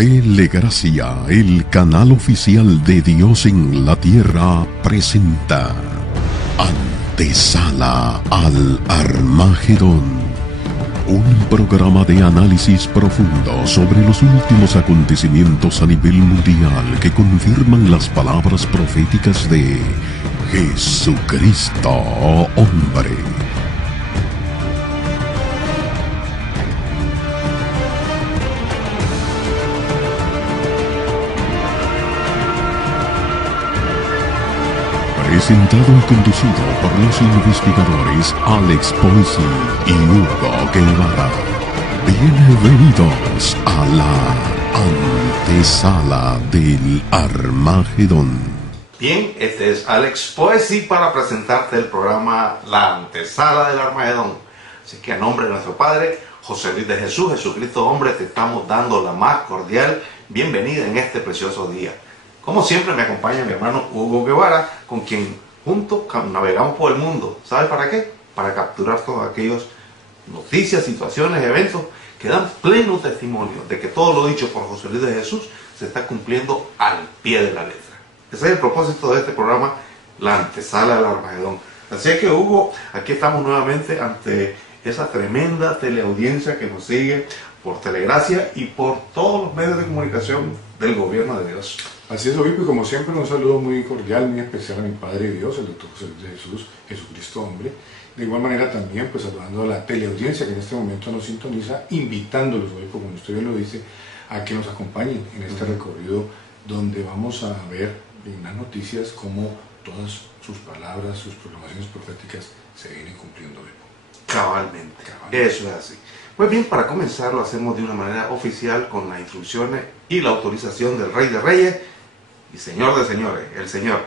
Telegracia, el canal oficial de Dios en la tierra, presenta Antesala al Armagedón, un programa de análisis profundo sobre los últimos acontecimientos a nivel mundial que confirman las palabras proféticas de Jesucristo hombre. Presentado y conducido por los investigadores Alex Poesy y Hugo Guevara. Bienvenidos a la Antesala del Armagedón. Bien, este es Alex Poesy para presentarte el programa La Antesala del Armagedón. Así que a nombre de nuestro Padre, José Luis de Jesús, Jesucristo hombre, te estamos dando la más cordial bienvenida en este precioso día. Como siempre me acompaña mi hermano Hugo Guevara, con quien juntos navegamos por el mundo. ¿Sabes para qué? Para capturar todas aquellas noticias, situaciones, eventos que dan pleno testimonio de que todo lo dicho por José Luis de Jesús se está cumpliendo al pie de la letra. Ese es el propósito de este programa, La Antesala del Armagedón. Así que Hugo, aquí estamos nuevamente ante esa tremenda teleaudiencia que nos sigue por Telegracia y por todos los medios de comunicación del gobierno de Dios. Así es, obispo, y como siempre un saludo muy cordial, muy especial a mi Padre Dios, el doctor José Luis de Jesús, Jesucristo hombre. De igual manera también pues saludando a la teleaudiencia que en este momento nos sintoniza, invitándolos, obispo, como usted bien lo dice, a que nos acompañen en este recorrido donde vamos a ver en las noticias cómo todas sus palabras, sus proclamaciones proféticas se vienen cumpliendo, obispo. Cabalmente, eso es así. Pues bien, para comenzar lo hacemos de una manera oficial con las instrucciones y la autorización del Rey de Reyes y Señor de Señores, el Señor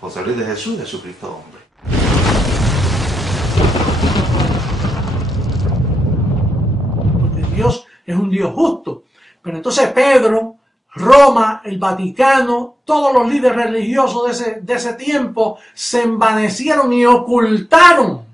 José Luis de Jesús, Jesucristo hombre. Porque Dios es un Dios justo. Pero entonces Pedro, Roma, el Vaticano, todos los líderes religiosos de ese tiempo se envanecieron y ocultaron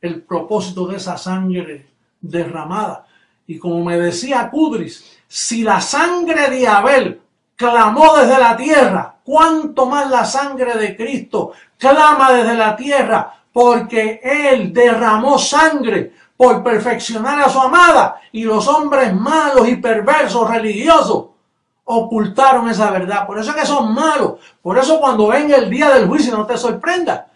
el propósito de esa sangre derramada. Y como me decía Kudris, si la sangre de Abel clamó desde la tierra, ¿cuánto más la sangre de Cristo clama desde la tierra? Porque Él derramó sangre por perfeccionar a su amada, y los hombres malos y perversos religiosos ocultaron esa verdad. Por eso es que son malos. Por eso cuando venga el día del juicio no te sorprenda.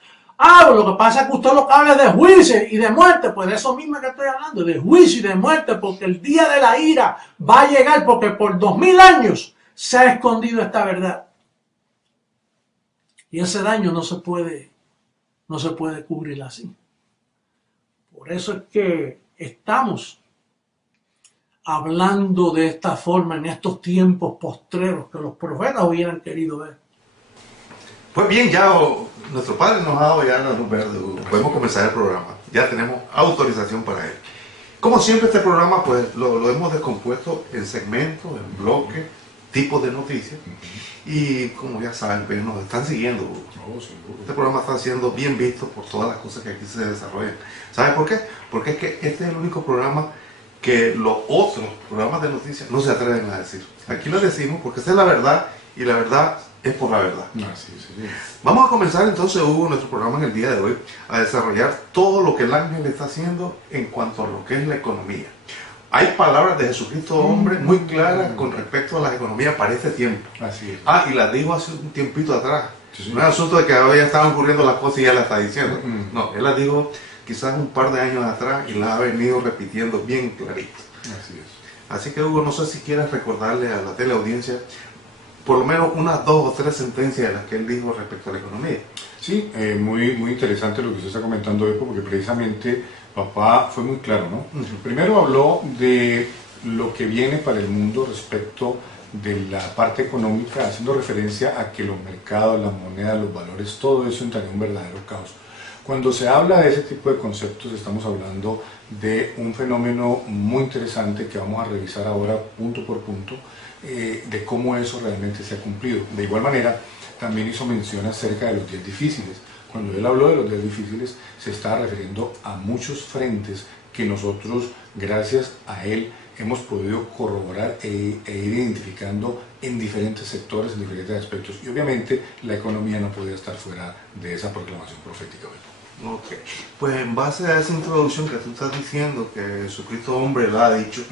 Lo que pasa es que usted lo que habla de juicio y de muerte, pues de eso mismo que estoy hablando, de juicio y de muerte, porque el día de la ira va a llegar, porque por 2000 años se ha escondido esta verdad. Y ese daño no se puede cubrir así. Por eso es que estamos hablando de esta forma en estos tiempos postreros que los profetas hubieran querido ver. Pues bien, ya nuestro Padre nos ha dado ya la luz verde. Podemos comenzar el programa. Ya tenemos autorización para él. Como siempre, este programa pues lo hemos descompuesto en segmentos, en bloques, tipos de noticias. Y como ya saben, pues nos están siguiendo. Este programa está siendo bien visto por todas las cosas que aquí se desarrollan. ¿Saben por qué? Porque es que este es el único programa que los otros programas de noticias no se atreven a decir. Aquí lo decimos porque esa es la verdad, y la verdad es por la verdad. Sí. Vamos a comenzar entonces, Hugo, nuestro programa en el día de hoy, a desarrollar todo lo que el ángel está haciendo en cuanto a lo que es la economía. Hay palabras de Jesucristo hombre muy claras con respecto a la economía para este tiempo. Así es. Y las dijo hace un tiempito atrás. Sí. No es asunto de que ahora ya estaban ocurriendo las cosas y ya las está diciendo. No, él las dijo quizás un par de años atrás y las ha venido repitiendo bien clarito. Así es. Así que, Hugo, no sé si quieres recordarle a la teleaudiencia por lo menos unas 2 o 3 sentencias de las que él dijo respecto a la economía. Sí, muy interesante lo que usted está comentando, Epo, porque precisamente papá fue muy claro, ¿no? Primero habló de lo que viene para el mundo respecto de la parte económica, haciendo referencia a que los mercados, la moneda, los valores, todo eso entraría en un verdadero caos. Cuando se habla de ese tipo de conceptos, estamos hablando de un fenómeno muy interesante que vamos a revisar ahora punto por punto, de cómo eso realmente se ha cumplido. De igual manera, también hizo mención acerca de los días difíciles. Cuando él habló de los días difíciles, se estaba refiriendo a muchos frentes que nosotros, gracias a él, hemos podido corroborar e ir identificando en diferentes sectores, en diferentes aspectos. Y obviamente la economía no podía estar fuera de esa proclamación profética. Ok, pues en base a esa introducción que tú estás diciendo, que Jesucristo hombre la ha dicho,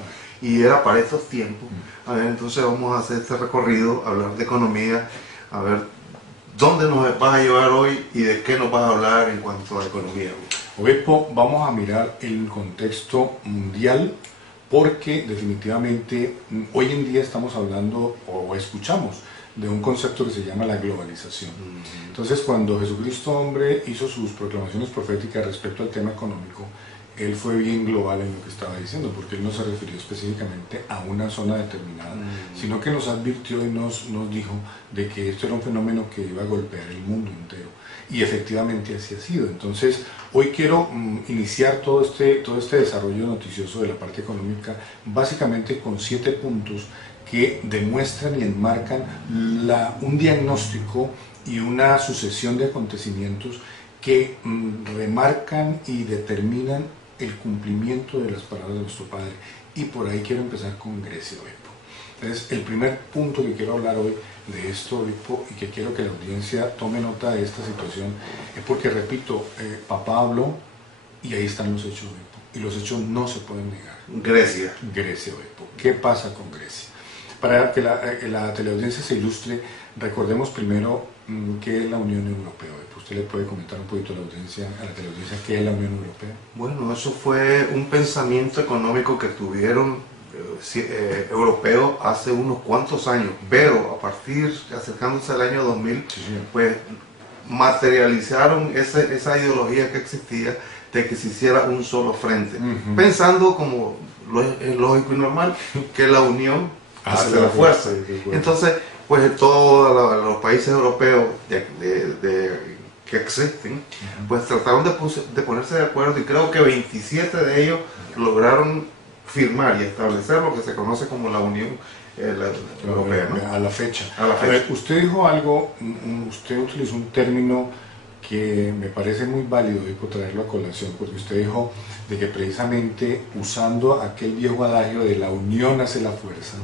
y era para estos tiempos, a ver, entonces vamos a hacer este recorrido, hablar de economía, a ver dónde nos vas a llevar hoy y de qué nos vas a hablar en cuanto a economía. Obispo, vamos a mirar el contexto mundial, porque definitivamente hoy en día estamos hablando o escuchamos de un concepto que se llama la globalización. Entonces, cuando Jesucristo hombre hizo sus proclamaciones proféticas respecto al tema económico, él fue bien global en lo que estaba diciendo, porque él no se refirió específicamente a una zona determinada, sino que nos advirtió y nos dijo de que esto era un fenómeno que iba a golpear el mundo entero. Y efectivamente así ha sido. Entonces, hoy quiero iniciar todo este desarrollo noticioso de la parte económica, básicamente con 7 puntos que demuestran y enmarcan un diagnóstico y una sucesión de acontecimientos que remarcan y determinan el cumplimiento de las palabras de nuestro Padre. Y por ahí quiero empezar con Grecia, obispo. Entonces, el primer punto que quiero hablar hoy de esto, obispo, y que quiero que la audiencia tome nota de esta situación, es porque, repito, papá habló y ahí están los hechos, obispo. Y los hechos no se pueden negar. Grecia. Grecia, obispo. ¿Qué pasa con Grecia? Para que la teleaudiencia se ilustre, recordemos primero qué es la Unión Europea. ¿Usted le puede comentar un poquito a la teleaudiencia qué es la Unión Europea? Bueno, eso fue un pensamiento económico que tuvieron europeos hace unos cuantos años, pero a partir, acercándose al año 2000, pues materializaron esa ideología que existía de que se hiciera un solo frente, pensando como es lógico y normal que la unión hace la fuerza. Entonces, pues todos los países europeos que existen, pues trataron de ponerse de acuerdo, y creo que 27 de ellos lograron firmar y establecer lo que se conoce como la Unión Europea, ¿no? A la fecha. A la fecha. A ver, usted dijo algo, usted utilizó un término que me parece muy válido y por traerlo a colación, porque usted dijo de que precisamente usando aquel viejo adagio de la unión hace la fuerza,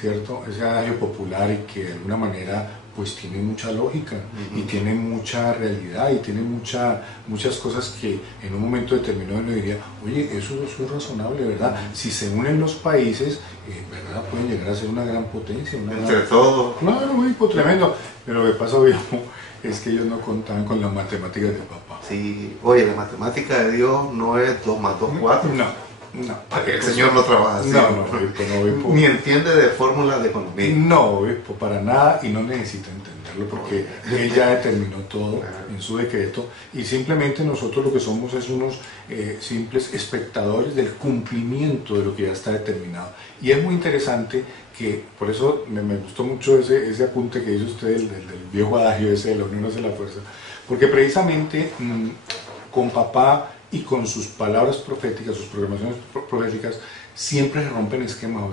¿cierto? Ese adagio popular y que de alguna manera pues tiene mucha lógica y tiene mucha realidad y tiene muchas cosas que en un momento determinado uno diría, oye, eso es razonable, ¿verdad? Si se unen los países, ¿verdad? Pueden llegar a ser una gran potencia. Entre todos. Claro, muy tremendo. Pero lo que pasa, viejo, es que ellos no contaban con las matemáticas de papá. Sí, oye, la matemática de Dios no es 2 más 2, 4. No, el Señor no trabaja así. No, obispo. Ni entiende de fórmulas de economía. No, obispo, para nada, y no necesita entenderlo porque él ya determinó todo en su decreto, y simplemente nosotros lo que somos es unos simples espectadores del cumplimiento de lo que ya está determinado. Y es muy interesante que, por eso me gustó mucho ese apunte que hizo usted del viejo adagio ese de la unión hace la fuerza, porque precisamente con papá y con sus palabras proféticas, sus programaciones proféticas, siempre se rompen esquemas,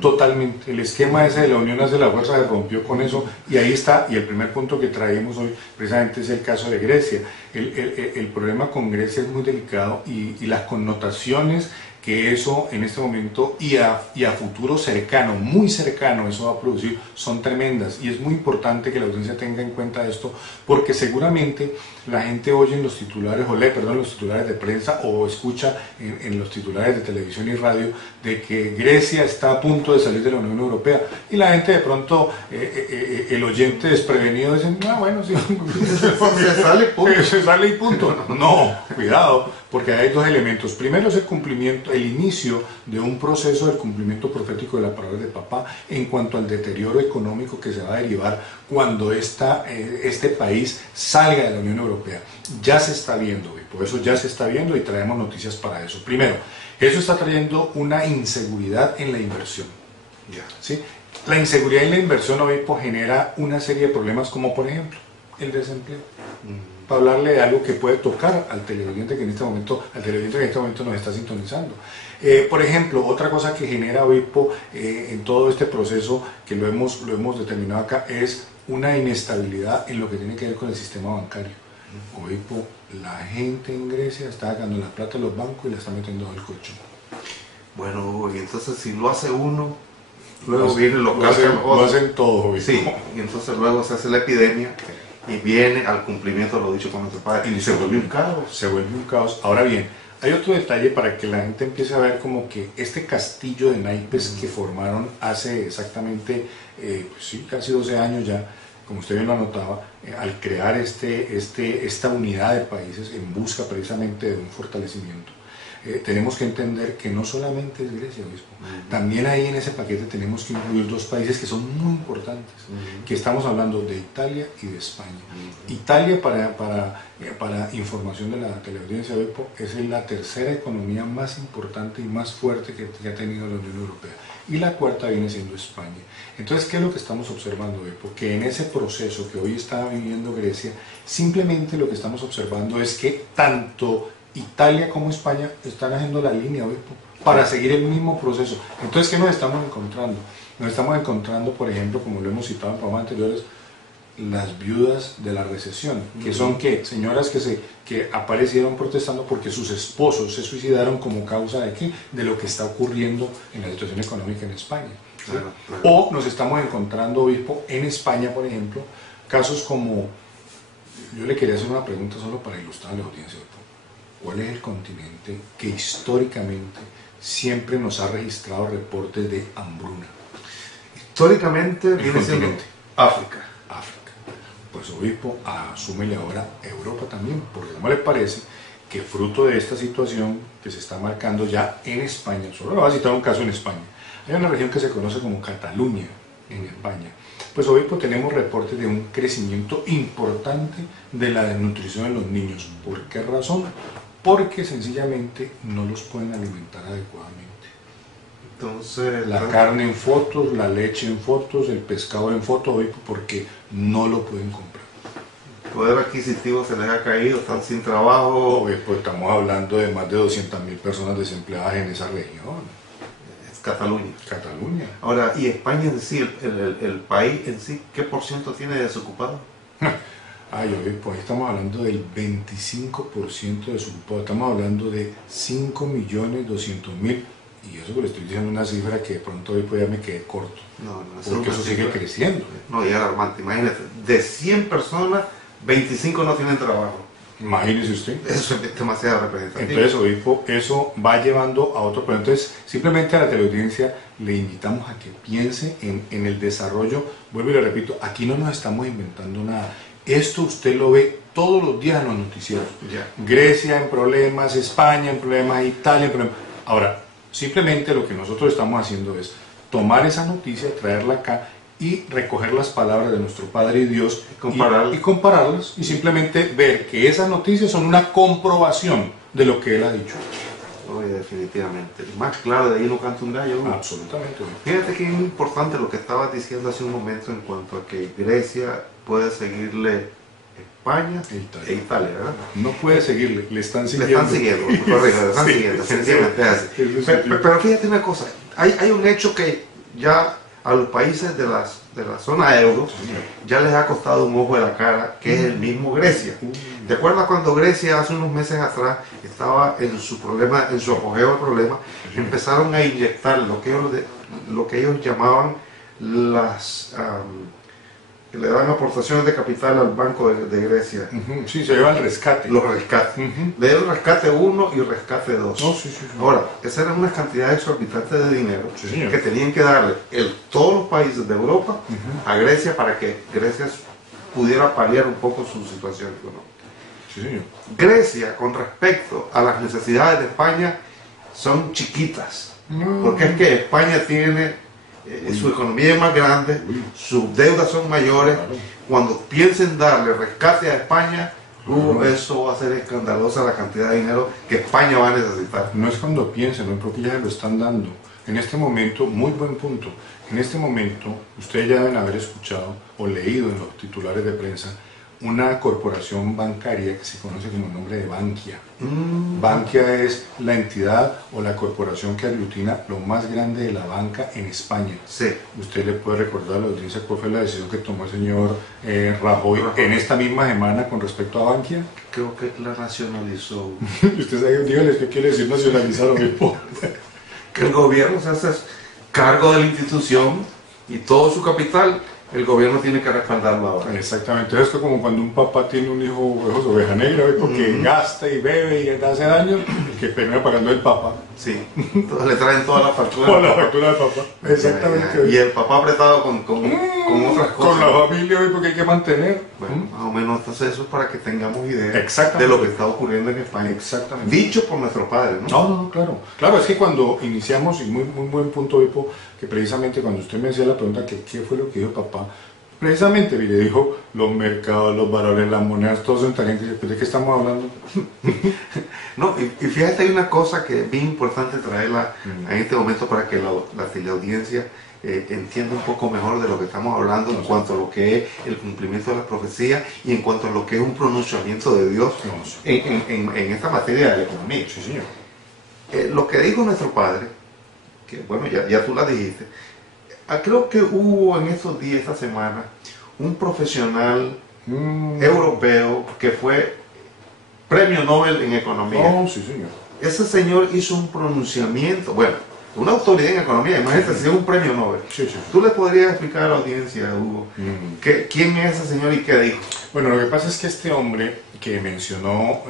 totalmente. El esquema ese de la unión hace la fuerza se rompió con eso, y ahí está. Y el primer punto que traemos hoy precisamente es el caso de Grecia. El problema con Grecia es muy delicado, y las connotaciones que eso en este momento y a futuro cercano, muy cercano, eso va a producir, son tremendas. Y es muy importante que la audiencia tenga en cuenta esto, porque seguramente la gente oye en los titulares, o lee, perdón, los titulares de prensa, o escucha en los titulares de televisión y radio, de que Grecia está a punto de salir de la Unión Europea. Y la gente de pronto, el oyente desprevenido, dice, bueno, sí, se sale y punto. No, cuidado, porque hay dos elementos. Primero es el cumplimiento, el inicio de un proceso del cumplimiento profético de la palabra de papá en cuanto al deterioro económico que se va a derivar cuando este país salga de la Unión Europea. Ya se está viendo, por eso ya se está viendo, y traemos noticias para eso. Primero, eso está trayendo una inseguridad en la inversión. ¿Sí? La inseguridad en la inversión, obispo, genera una serie de problemas, como por ejemplo el desempleo. Para hablarle de algo que puede tocar al televidente que en este momento nos está sintonizando. Por ejemplo, otra cosa que genera, obispo, en todo este proceso que lo hemos determinado acá, es una inestabilidad en lo que tiene que ver con el sistema bancario. Obispo, la gente en Grecia está sacando la plata de los bancos y la está metiendo al colchón. Bueno, Hugo, y entonces si lo hace uno, luego viene lo hacen todos, obispo. Sí, y entonces luego se hace la epidemia y viene al cumplimiento de lo dicho con nuestro padre. Y se vuelve un caos. Se vuelve un caos. Ahora bien, hay otro detalle para que la gente empiece a ver como que este castillo de naipes que formaron hace exactamente, pues sí, casi 12 años ya, como usted bien lo anotaba, al crear esta unidad de países en busca precisamente de un fortalecimiento. Tenemos que entender que no solamente es Grecia, obispo. También ahí en ese paquete tenemos que incluir dos países que son muy importantes, que estamos hablando de Italia y de España. Italia, para información de la teleaudiencia, obispo, es la tercera economía más importante y más fuerte que ha tenido la Unión Europea. Y la cuarta viene siendo España. Entonces, ¿qué es lo que estamos observando, obispo? Que en ese proceso que hoy está viviendo Grecia, simplemente lo que estamos observando es que tanto Italia como España están haciendo la línea, obispo, para seguir el mismo proceso. Entonces, ¿qué nos estamos encontrando? Nos estamos encontrando, por ejemplo, como lo hemos citado en programas anteriores, las viudas de la recesión, que son ¿qué? Señoras que aparecieron protestando porque sus esposos se suicidaron como causa de ¿qué? De lo que está ocurriendo en la situación económica en España. ¿Sí? Claro. O nos estamos encontrando, obispo, en España, por ejemplo, casos como, yo le quería hacer una pregunta solo para ilustrar a la audiencia, obispo. ¿Cuál es el continente que históricamente siempre nos ha registrado reportes de hambruna? Históricamente viene siendo África. África. Pues, obispo, asúmele ahora Europa también, porque ¿cómo le parece que fruto de esta situación que se está marcando ya en España, solo le voy a citar un caso en España, hay una región que se conoce como Cataluña en España? Pues, obispo, tenemos reportes de un crecimiento importante de la desnutrición en los niños. ¿Por qué razón? Porque sencillamente no los pueden alimentar adecuadamente. Entonces, la carne en fotos, la leche en fotos, el pescado en fotos, obispo, porque no lo pueden comprar. El poder adquisitivo se les ha caído, están sin trabajo. Obispo, estamos hablando de más de 200.000 personas desempleadas en esa región. Es Cataluña. Cataluña. Ahora, ¿y España en sí, el país en sí, qué por ciento tiene de desocupado? Ay, obispo, ahí estamos hablando del 25% de desocupados, estamos hablando de 5.200.000, y eso que le estoy diciendo una cifra que de pronto obispo ya me quedé corto, porque eso sigue creciendo. No, y alarmante, imagínate, de 100 personas, 25 no tienen trabajo. Imagínese usted. Eso es demasiado representativo. Entonces, obispo, eso va llevando a otro, pero entonces simplemente a la teleaudiencia le invitamos a que piense en el desarrollo. Vuelvo y le repito, aquí no nos estamos inventando nada. Esto usted lo ve todos los días en los noticieros. Ya. Grecia en problemas, España en problemas, Italia en problemas. Ahora, simplemente lo que nosotros estamos haciendo es tomar esa noticia, traerla acá y recoger las palabras de nuestro Padre y Dios y compararlas y simplemente ver que esas noticias son una comprobación de lo que Él ha dicho. Oye, definitivamente. Más claro, de ahí no canta un gallo, ¿no? Absolutamente. Fíjate que es muy importante lo que estabas diciendo hace un momento en cuanto a que Grecia puede seguirle España e Italia, ¿verdad? No puede seguirle, le están siguiendo. Le están siguiendo, correcto, le están siguiendo, definitivamente es así. Pero fíjate una cosa, hay un hecho que ya a los países de la zona euro ya les ha costado un ojo de la cara, que es el mismo Grecia. ¿Te acuerdas cuando Grecia hace unos meses atrás estaba en su problema, en su apogeo del problema? Empezaron a inyectar lo que ellos llamaban las que le daban aportaciones de capital al Banco de Grecia. Sí, se lleva el rescate. Los rescates. Le dieron rescate 1 y rescate 2. No, sí. Ahora, esas eran unas cantidades exorbitantes de dinero que tenían que darle todos los países de Europa a Grecia para que Grecia pudiera paliar un poco su situación económica. Sí, señor. Grecia, con respecto a las necesidades de España, son chiquitas. Porque es que España tiene su economía es más grande, sus deudas son mayores. Claro. Cuando piensen darle rescate a España, eso va a ser escandalosa la cantidad de dinero que España va a necesitar. No es cuando piensen, no, porque ya lo están dando. En este momento, muy buen punto, en este momento ustedes ya deben haber escuchado o leído en los titulares de prensa una corporación bancaria que se conoce como el nombre de Bankia. Bankia es la entidad o la corporación que aglutina lo más grande de la banca en España. Sí. ¿Usted le puede recordar a la audiencia cuál fue la decisión que tomó el señor Rajoy en esta misma semana con respecto a Bankia? Creo que la nacionalizó. Usted sabe, dígales qué quiere decir nacionalizar, obispo. que el gobierno se hace cargo de la institución y todo su capital, el gobierno tiene que respaldarlo ahora. Exactamente, esto es como cuando un papá tiene un hijo oveja negra, porque gasta y bebe y hace daño, el que termina pagando el papá. Sí, entonces le traen toda la factura. Toda la factura del papá. Exactamente. Y el papá apretado con otras cosas. Con la familia, porque hay que mantener. Bueno, más o menos, entonces eso es para que tengamos idea Exactamente. de lo que está ocurriendo en España. Exactamente. Dicho por nuestro padre, ¿no? No, claro. Claro, es que cuando iniciamos, y muy buen punto, Vipo, que precisamente cuando usted me hacía la pregunta, que qué fue lo que dijo papá, precisamente, mire, dijo los mercados, los valores, las monedas, todos entrarían, ¿de qué estamos hablando? No, y fíjate, hay una cosa que es bien importante traerla en este momento para que la teleaudiencia entienda un poco mejor de lo que estamos hablando en cuanto a lo que es el cumplimiento de la profecía y en cuanto a lo que es un pronunciamiento de Dios en esta materia de la economía. Sí, señor. Lo que dijo nuestro padre, que bueno, ya tú la dijiste, creo que hubo en estos días, esta semana, un profesional europeo que fue premio Nobel en economía. Oh, sí, señor. Ese señor hizo un pronunciamiento, bueno, una autoridad en economía, imagínate, si es un premio Nobel. Sí, sí. ¿Tú le podrías explicar a la audiencia, Hugo, quién es ese señor y qué dijo? Bueno, lo que pasa es que este hombre que mencionó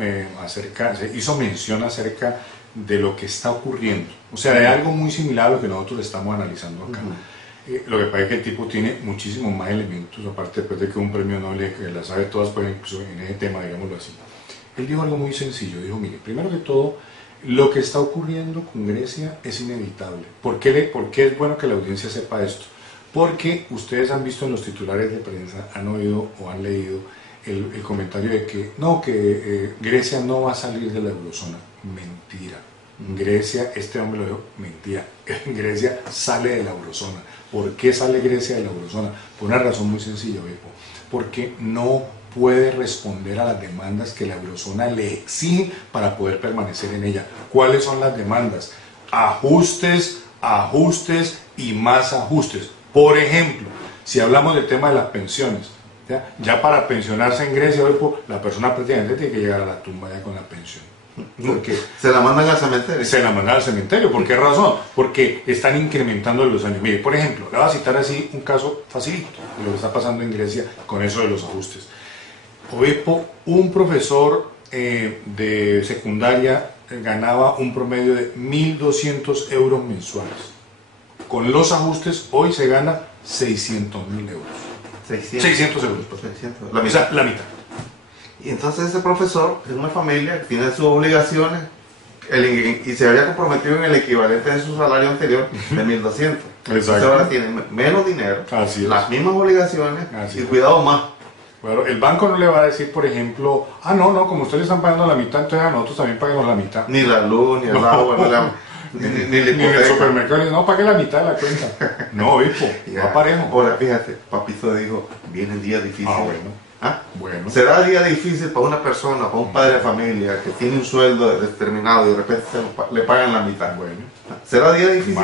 hizo mención acerca de lo que está ocurriendo, o sea, de algo muy similar a lo que nosotros estamos analizando acá. Lo que pasa es que el tipo tiene muchísimos más elementos, aparte después de que un premio Nobel que las sabe todas, pues incluso en ese tema, digámoslo así. Él dijo algo muy sencillo, dijo, mire, primero que todo, lo que está ocurriendo con Grecia es inevitable. ¿Por qué es bueno que la audiencia sepa esto? Porque ustedes han visto en los titulares de prensa, han oído o han leído el comentario de que no, que Grecia no va a salir de la eurozona. Mentira. Grecia, este hombre lo dijo, mentira. Grecia sale de la eurozona. ¿Por qué sale Grecia de la eurozona? Por una razón muy sencilla, Bepo. Porque no puede responder a las demandas que la eurozona le exige para poder permanecer en ella. ¿Cuáles son las demandas? Ajustes, ajustes y más ajustes. Por ejemplo, si hablamos del tema de las pensiones, ya para pensionarse en Grecia, la persona prácticamente tiene que llegar a la tumba ya con la pensión. Porque se la mandan al cementerio. Se la mandan al cementerio. ¿Por qué razón? Porque están incrementando los años. Mire, por ejemplo, le voy a citar así un caso facilito de lo que está pasando en Grecia con eso de los ajustes. Obepo, un profesor de secundaria ganaba un promedio de 1.200 euros mensuales. Con los ajustes hoy se gana 600.000 euros. 600 euros. 600. O sea, la mitad. Y entonces ese profesor es una familia que tiene sus obligaciones y se había comprometido en el equivalente de su salario anterior de 1.200. Entonces ahora tiene menos dinero, las mismas obligaciones y cuidado más. Bueno, el banco no le va a decir, por ejemplo, no, como ustedes están pagando la mitad, entonces a nosotros también paguemos la mitad. Ni la luz, ni el agua, ni el supermercado, no, pague la mitad de la cuenta. No, hijo, va parejo. Ahora, fíjate, papito dijo, vienen días difíciles. Bueno. ¿Será día difícil para una persona, para un padre de familia que tiene un sueldo determinado y de repente le pagan la mitad? Bueno. ¿Será día difícil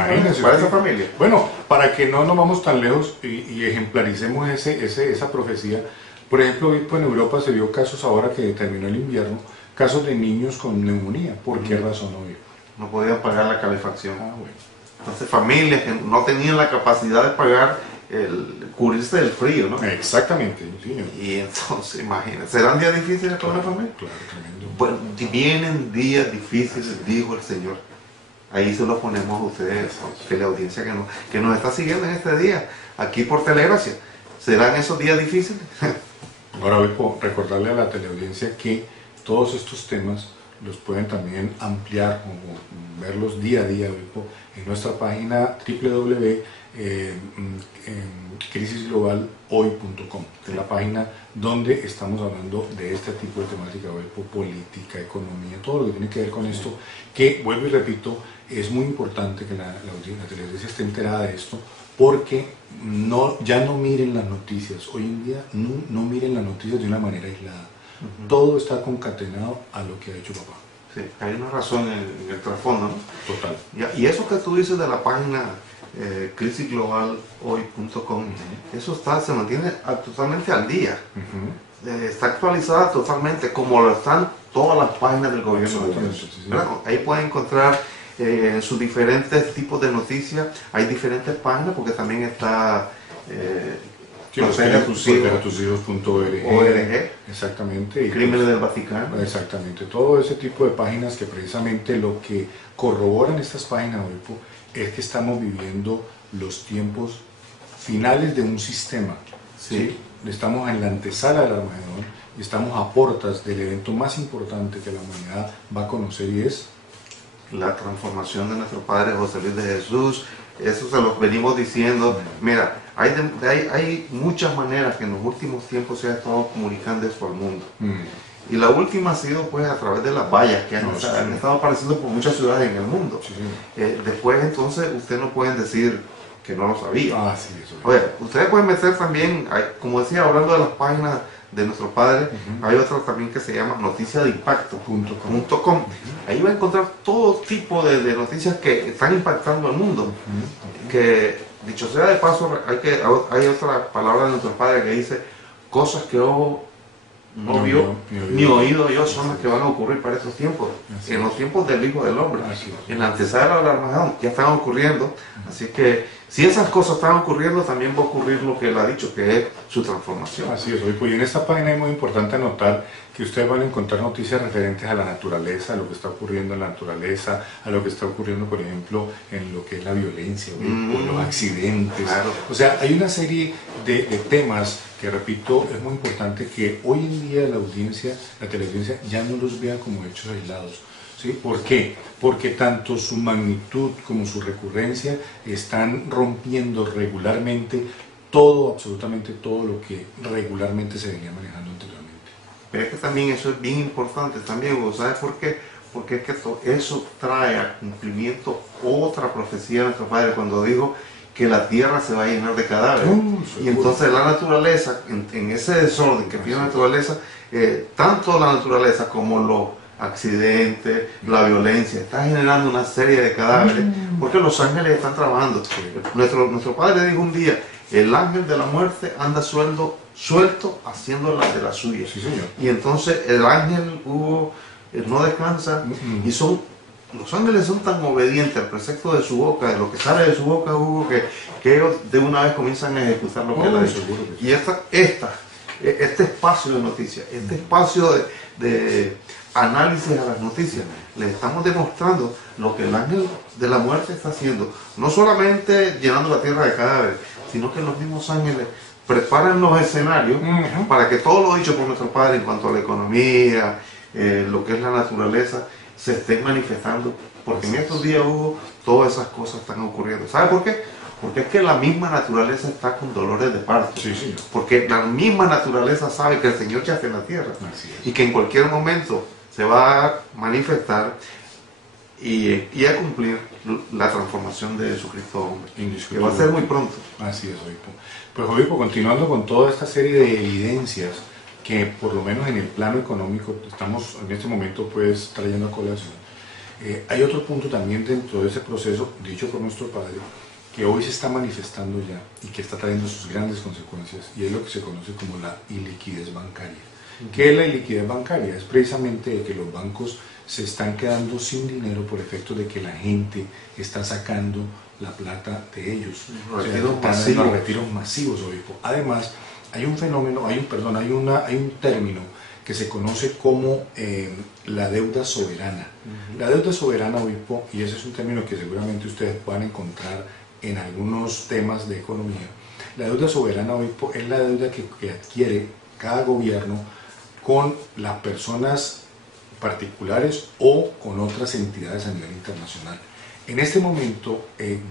para esa familia? Bueno, para que no nos vamos tan lejos y ejemplaricemos esa profecía, por ejemplo, en Europa se vio casos ahora que terminó el invierno, casos de niños con neumonía. ¿Por qué razón, obvio? No podían pagar la calefacción. Bueno. Entonces, familias que no tenían la capacidad de pagar cubrirse del frío, ¿no? Exactamente, señor. Y entonces, imagínate, ¿serán días difíciles para una familia? Claro, tremendo. Bueno, vienen días difíciles, dijo el Señor. Ahí se lo ponemos a ustedes, que la audiencia que nos está siguiendo en este día, aquí por Telegracia. ¿Serán esos días difíciles? Ahora voy a recordarle a la teleaudiencia que todos estos temas los pueden también ampliar o verlos día a día en nuestra página www.crisisglobalhoy.com, que es la página donde estamos hablando de este tipo de temática, política, economía, todo lo que tiene que ver con esto, que, vuelvo y repito, es muy importante que la teleaudiencia esté enterada de esto, porque ya no miren las noticias, hoy en día no miren las noticias de una manera aislada. Todo está concatenado a lo que ha hecho papá. Sí, hay una razón en el trasfondo, ¿no? Total. Y eso que tú dices de la página crisisglobalhoy.com, eso se mantiene totalmente al día. Está actualizada totalmente, como lo están todas las páginas del gobierno. Sí. Ahí pueden encontrar en sus diferentes tipos de noticias. Hay diferentes páginas porque también está protegeatusihijos.org, exactamente, y Crímenes del Vaticano. Exactamente, todo ese tipo de páginas que precisamente lo que corroboran estas páginas, obispo, es que estamos viviendo los tiempos finales de un sistema. ¿Sí? Estamos en la antesala del Armagedón y estamos a puertas del evento más importante que la humanidad va a conocer, y es la transformación de nuestro Padre José Luis de Jesús. Eso se lo venimos diciendo. Mira, hay muchas maneras que en los últimos tiempos se ha estado comunicando esto al mundo. Y la última ha sido pues a través de las vallas que han estado apareciendo por muchas ciudades en el mundo. Después entonces ustedes no pueden decir que no lo sabía. Oye, ustedes pueden meter también, como decía, hablando de las páginas de nuestro Padre, hay otra también que se llama noticiadimpacto.com. Ahí va a encontrar todo tipo de noticias que están impactando al mundo. Que, dicho sea de paso, hay otra palabra de nuestro Padre que dice: cosas que ojo no vio, ni oído yo, son las que van a ocurrir para esos tiempos, en los tiempos del Hijo del Hombre, en la antesala del Armagedón, ya están ocurriendo. Así que si esas cosas están ocurriendo, también va a ocurrir lo que él ha dicho, que es su transformación. Así es, y en esta página es muy importante anotar que ustedes van a encontrar noticias referentes a la naturaleza, a lo que está ocurriendo en la naturaleza, a lo que está ocurriendo, por ejemplo, en lo que es la violencia, los accidentes. O sea, hay una serie de temas que, repito, es muy importante que hoy en día la audiencia, la teleaudiencia, ya no los vea como hechos aislados. ¿Sí? ¿Por qué? Porque tanto su magnitud como su recurrencia están rompiendo regularmente todo, absolutamente todo lo que regularmente se venía manejando anteriormente. Pero es que también eso es bien importante también, ¿sabes por qué? Porque es que eso trae a cumplimiento otra profecía de nuestro Padre cuando dijo que la tierra se va a llenar de cadáveres. Y entonces la naturaleza, en ese desorden que tiene la naturaleza, tanto la naturaleza como los accidentes, la violencia, está generando una serie de cadáveres, porque los ángeles están trabajando. Nuestro Padre dijo un día: el ángel de la muerte anda suelto haciendo la de la suya. Sí, señor. Y entonces el ángel no descansa, y los ángeles son tan obedientes al precepto de su boca, de lo que sale de su boca, que ellos de una vez comienzan a ejecutar lo que él ha dicho. Y este espacio de noticias, este espacio de análisis a las noticias, les estamos demostrando lo que el ángel de la muerte está haciendo, no solamente llenando la tierra de cadáveres, sino que los mismos ángeles preparan los escenarios para que todo lo dicho por nuestro Padre en cuanto a la economía, lo que es la naturaleza, se estén manifestando, porque en estos días, Hugo, todas esas cosas están ocurriendo. ¿Sabe por qué? Porque es que la misma naturaleza está con dolores de parto. Porque la misma naturaleza sabe que el Señor yace en la tierra y que en cualquier momento se va a manifestar y a cumplir la transformación de Jesucristo hombre, que va a ser muy pronto. Así es, obispo. Pues, obispo, continuando con toda esta serie de evidencias que por lo menos en el plano económico estamos en este momento pues trayendo a colación, hay otro punto también dentro de ese proceso dicho por nuestro Padre que hoy se está manifestando ya y que está trayendo sus grandes consecuencias, y es lo que se conoce como la iliquidez bancaria. ¿Qué es la iliquidez bancaria? Es precisamente que los bancos se están quedando sin dinero por efecto de que la gente está sacando la plata de ellos. Retiros masivos, obispo. Además, hay un fenómeno, hay un término que se conoce como la deuda soberana. La deuda soberana, obispo, y ese es un término que seguramente ustedes puedan encontrar en algunos temas de economía. La deuda soberana, obispo, es la deuda que adquiere cada gobierno con las personas particulares o con otras entidades a nivel internacional. En este momento,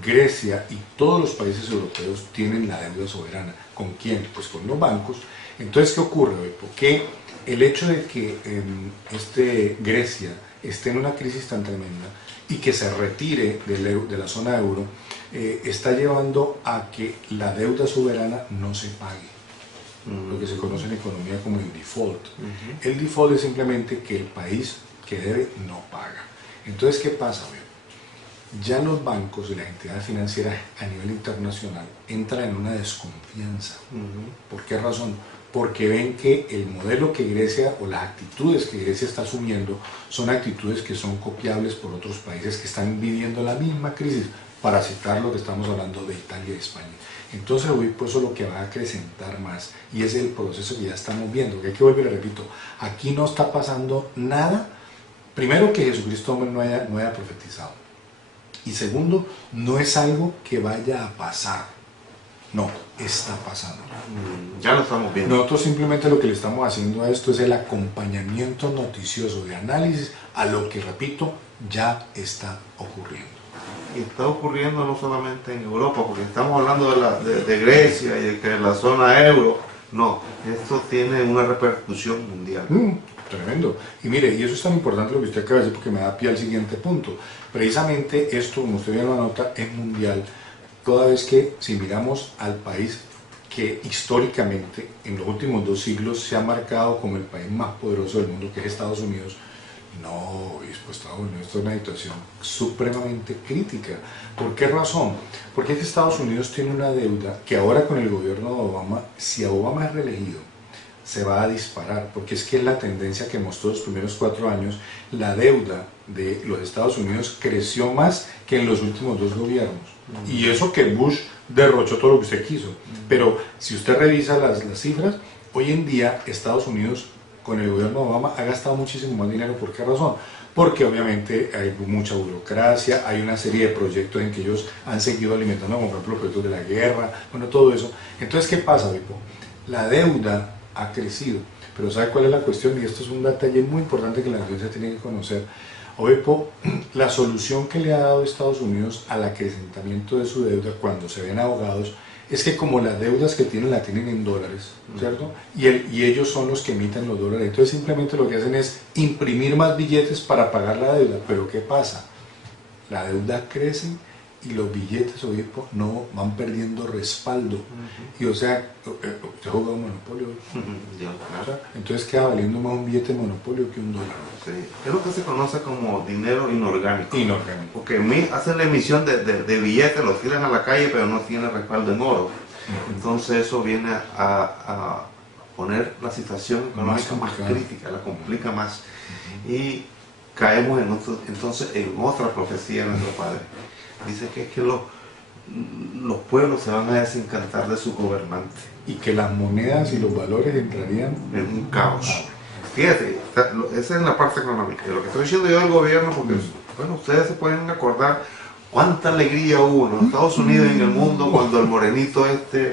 Grecia y todos los países europeos tienen la deuda soberana. ¿Con quién? Pues con los bancos. Entonces, ¿qué ocurre, obispo? Que el hecho de que Grecia esté en una crisis tan tremenda y que se retire de la zona euro, está llevando a que la deuda soberana no se pague. Lo que se conoce en economía como el default. El default es simplemente que el país que debe no paga. Entonces, ¿qué pasa? Ya los bancos y las entidades financieras a nivel internacional entran en una desconfianza. ¿Por qué razón? porque ven que el modelo que Grecia o las actitudes que Grecia está asumiendo son actitudes que son copiables por otros países que están viviendo la misma crisis, para citar lo que estamos hablando de Italia y España. Entonces, obispo, eso es lo que va a acrecentar más, y es el proceso que ya estamos viendo, que hay que volver, repito, aquí no está pasando nada, primero que Jesucristo hombre no haya profetizado, y segundo, no es algo que vaya a pasar. No, está pasando. Ya lo estamos viendo. Nosotros simplemente lo que le estamos haciendo a esto es el acompañamiento noticioso de análisis a lo que, repito, ya está ocurriendo. Y está ocurriendo no solamente en Europa, porque estamos hablando de Grecia y de que la zona euro. No, esto tiene una repercusión mundial. Tremendo. Y mire, y eso es tan importante lo que usted acaba de decir, porque me da pie al siguiente punto. Precisamente esto, como usted bien lo anota, es mundial. Toda vez que, si miramos al país que históricamente en los últimos 2 siglos se ha marcado como el país más poderoso del mundo, que es Estados Unidos, no, pues Estados Unidos está en una situación supremamente crítica. ¿Por qué razón? Porque es que Estados Unidos tiene una deuda que ahora con el gobierno de Obama, si Obama es reelegido, se va a disparar, porque es que es la tendencia que mostró los primeros 4 años, la deuda de los Estados Unidos creció más que en los últimos 2 gobiernos. Y eso que Bush derrochó todo lo que usted quiso. Pero si usted revisa las cifras, hoy en día Estados Unidos con el gobierno de Obama ha gastado muchísimo más dinero. ¿Por qué razón? Porque obviamente hay mucha burocracia, hay una serie de proyectos en que ellos han seguido alimentando, como por ejemplo los proyectos de la guerra, bueno, todo eso. Entonces, ¿qué pasa, Vipo? La deuda ha crecido, pero ¿sabe cuál es la cuestión? Y esto es un detalle muy importante que la audiencia tiene que conocer. Obispo, la solución que le ha dado Estados Unidos al acrecentamiento de su deuda cuando se ven ahogados es que como las deudas que tienen la tienen en dólares, ¿cierto? Y ellos son los que emiten los dólares, entonces simplemente lo que hacen es imprimir más billetes para pagar la deuda. Pero ¿qué pasa? La deuda crece y los billetes, obispo, no van perdiendo respaldo. Y o sea, usted ha jugado Monopolio. O sea, entonces queda valiendo más un billete de Monopolio que un dólar. Sí. Es lo que se conoce como dinero inorgánico. Inorgánico. Porque hacen la emisión de billetes, los tiran a la calle, pero no tiene respaldo en oro. Entonces eso viene a poner la situación económica más crítica, la complica más. Y caemos entonces en otra profecía de nuestro Padre. Dice que es que los pueblos se van a desencantar de su gobernante. Y que las monedas y los valores entrarían en un caos. Fíjate, esa es la parte económica. De lo que estoy diciendo yo del gobierno, porque bueno, ustedes se pueden acordar cuánta alegría hubo en los Estados Unidos y en el mundo cuando el morenito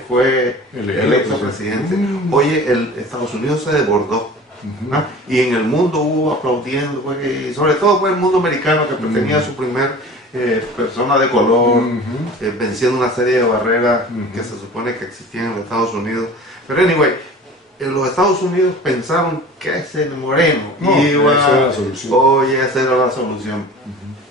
fue electo presidente. Oye, Estados Unidos se desbordó. Y en el mundo hubo aplaudiendo, y sobre todo fue el mundo americano que tenía su primer persona de color, venciendo una serie de barreras que se supone que existían en los Estados Unidos. Pero anyway, en los Estados Unidos pensaron que ese moreno iba, esa era la solución. Oye, esa era la solución.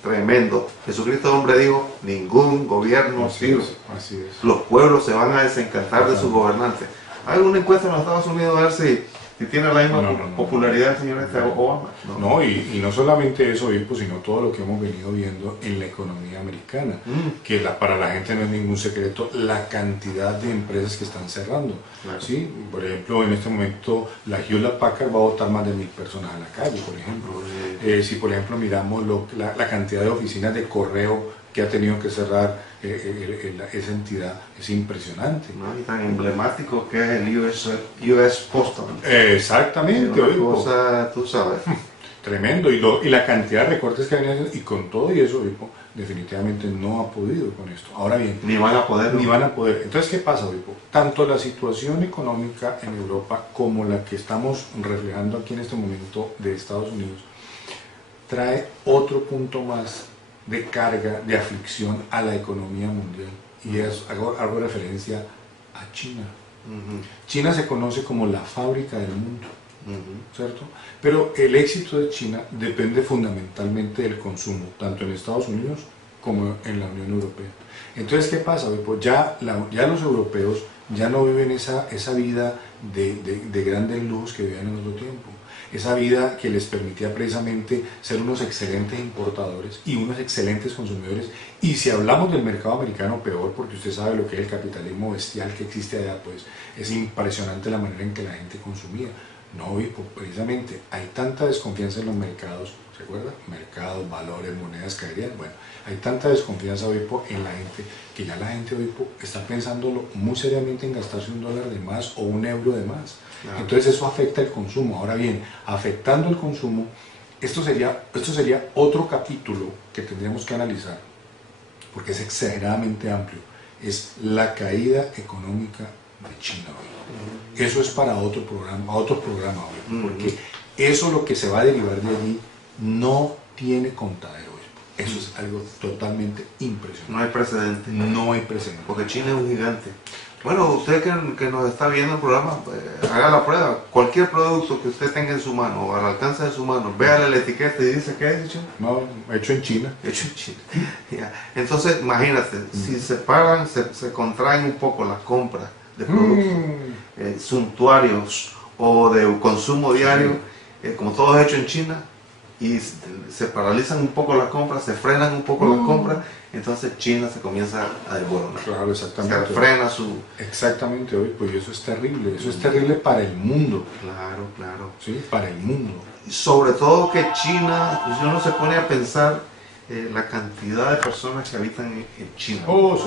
Tremendo. Jesucristo hombre dijo, ningún gobierno sirve. Así es. Los pueblos se van a desencantar de sus gobernantes. Hay una encuesta en los Estados Unidos a ver si tiene la misma popularidad el señor Obama. No, y no solamente eso, obispo, sino todo lo que hemos venido viendo en la economía americana, que para la gente no es ningún secreto la cantidad de empresas que están cerrando. Claro. ¿Sí? Por ejemplo, en este momento la Hewlett Packard va a botar más de 1000 personas a la calle, por ejemplo. Si por ejemplo miramos la cantidad de oficinas de correo que ha tenido que cerrar esa entidad, es impresionante. Y tan emblemático que es el US Postal. Exactamente, una cosa, tú sabes. Tremendo, y la cantidad de recortes que han hecho, y con todo y eso, Vipo, definitivamente no ha podido con esto. Ahora bien, ni van a poder. Ni van a poder. Entonces, ¿qué pasa, Vipo? Tanto la situación económica en Europa como la que estamos reflejando aquí en este momento de Estados Unidos trae otro punto más de carga, de aflicción a la economía mundial, y hago referencia a China. China se conoce como la fábrica del mundo, ¿cierto? Pero el éxito de China depende fundamentalmente del consumo, tanto en Estados Unidos como en la Unión Europea. Entonces, ¿qué pasa? Pues ya los europeos ya no viven esa vida de grandes lujos que vivían en otro tiempo. esa vida que les permitía precisamente ser unos excelentes importadores y unos excelentes consumidores. Y si hablamos del mercado americano, peor, porque usted sabe lo que es el capitalismo bestial que existe allá, pues es impresionante la manera en que la gente consumía. No, obispo, precisamente hay tanta desconfianza en los mercados, ¿se acuerda? Mercados, valores, monedas caerían. Bueno, hay tanta desconfianza, obispo, en la gente, que ya la gente, obispo, está pensándolo muy seriamente en gastarse $1 de más o €1 de más. Claro. Entonces eso afecta el consumo. Ahora bien, afectando el consumo, esto sería otro capítulo que tendríamos que analizar, porque es exageradamente amplio, es la caída económica de China hoy. Eso es para otro programa hoy, porque eso lo que se va a derivar de allí no tiene contadero. Eso es algo totalmente impresionante. No hay precedente. No hay precedente. Porque China es un gigante. Bueno, usted que nos está viendo el programa, haga la prueba. Cualquier producto que usted tenga en su mano o al alcance de su mano, véale la etiqueta y dice ¿qué es hecho? No, hecho en China. Hecho en China. Ya. Entonces, imagínate, si se paran, se contraen un poco las compras de productos suntuarios o de consumo diario, como todo es hecho en China, y se paralizan un poco las compras, se frenan un poco las compras, entonces China se comienza a desboronar. Claro, exactamente. Se frena su... Exactamente, hoy, pues eso es terrible para el mundo. Claro, claro. Sí, para el mundo. Sobre todo que China, pues uno se pone a pensar la cantidad de personas que habitan en China. Oh,